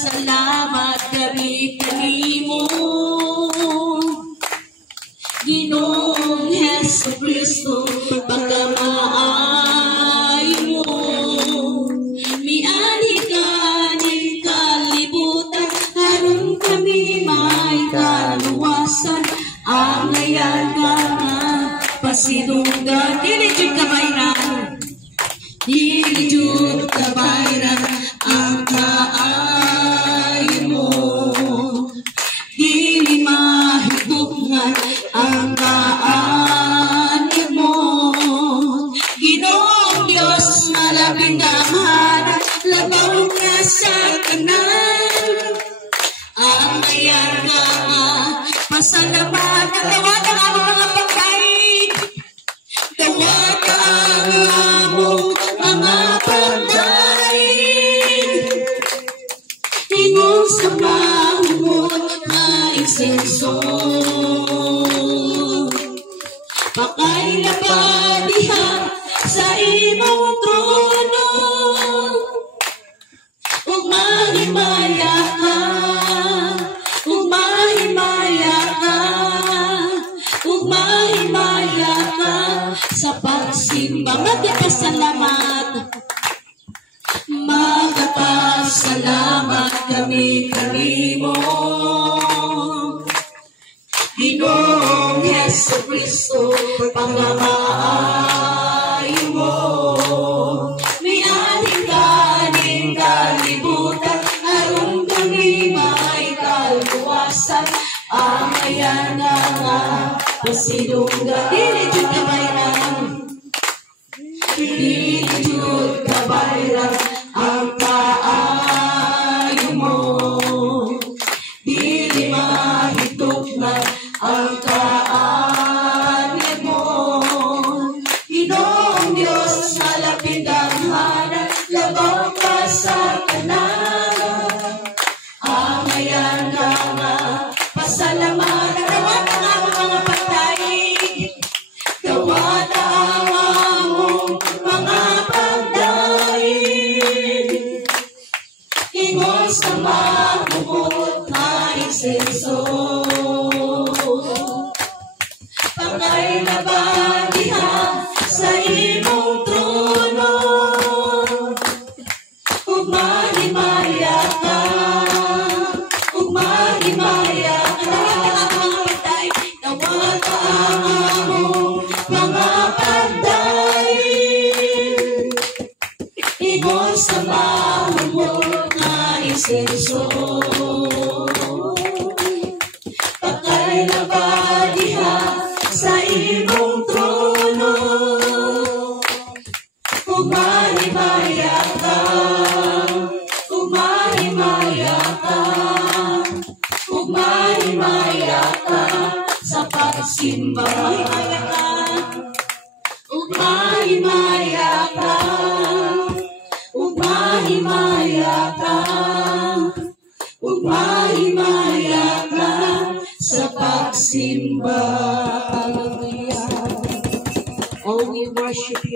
Nagpapasalamat kami kanimo, Ginoong Hesus Kristo, pagkamaayo mo. Miani ka ning kalibutan, aron kami may kaluwasan. Ang ngayon ka pasidunggan, dili jud kabayran, dili jud kabayran ang kaayo mo. Dili mahigugnan ang kaayo mo. Ginoong Dios nga labing damhanan, labaw ka sa tanan. Ang ngayon ka pasalamat, tawad ang among mga pagkain, tawad ang among mga pagkain. Ingon sa mahumot na insenso, pakay na padiha sa imong trono, ug mahimaya ka, ug mahimaya ka, ug mahimaya ka sa pagsimba. Magpasalamat, magpasalamat kami kanimo, Ginoong Hesus Kristo, pagkamaayo mo. Miani ka ning kalibutan, aron kami may kaluwasan. Ang ngayon nga pasidunggan, dili jud kabayran, dili jud kabayran ang kaayo mo. Dili mahigugnan ang kaayo mo. Ginoong Dios nga labing damhanan, labaw ka sa tanan. Ang ngayon nga pasalamatan, tawad ang among mga pagkain, tawad ang among mga pagkain. Ingon sa mahumot na insenso, pakay na badiha sa imong trono, ug mahimaya ka, ug mahimaya ka. Tawad ang among mga pagkain. Ingon sa mahumot na insenso, pakay na badiha sa imong trono, ug mahimaya ka, ug mahimaya ka, ug mahimaya ka sa pagsimba. Mahimaya ka, ug mahimaya ka, ug mahimaya ka, ug mahimaya ka sa pagsimba. Oh, we worship you.